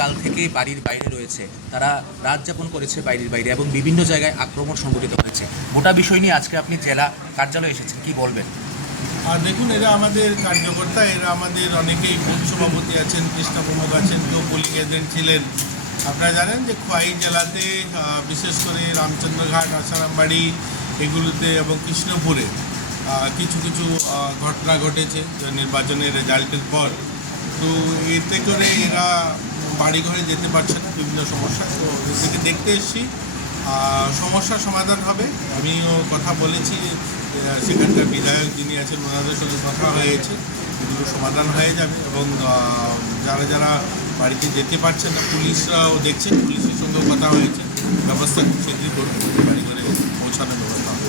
কাল থেকে বাড়ির বাইরে রয়েছে, তারা রাত যাপন করেছে বাড়ির বাইরে এবং বিভিন্ন জায়গায় আক্রমণ সংঘটিত হয়েছে। গোটা বিষয় নিয়ে আজকে আপনি জেলা কার্যালয়ে এসেছেন, কি বলবেন? দেখুন, এরা আমাদের কার্যকর্তা, এরা আমাদের অনেকেই বুথ সভাপতি আছেন, কৃষ্ণ প্রমুখ আছেন, কেউ পোলিং এজেন্ট ছিলেন। আপনারা জানেন যে খোয়াই জেলাতে বিশেষ করে রামচন্দ্রঘাট, আসারামবাড়ি এগুলোতে এবং কৃষ্ণপুরে কিছু কিছু ঘটনা ঘটেছে নির্বাচনের রেজাল্টের পর। তো এতে করে এরা বাড়িঘরে যেতে পারছে না, বিভিন্ন সমস্যা। তো এদিকে দেখতে এসেছি, সমস্যার সমাধান হবে। আমিও কথা বলেছি, সেখানকার বিধায়ক যিনি আছেন ওনাদের সঙ্গে কথা হয়েছে, এগুলো সমাধান হয়ে যাবে। এবং যারা যারা বাড়িতে যেতে পারছে না, পুলিশরাও দেখছে, পুলিশের সঙ্গেও কথা হয়েছে, ব্যবস্থা খুব শীঘ্রই করবে, বাড়ি ঘরে পৌঁছানোর ব্যবস্থা হবে।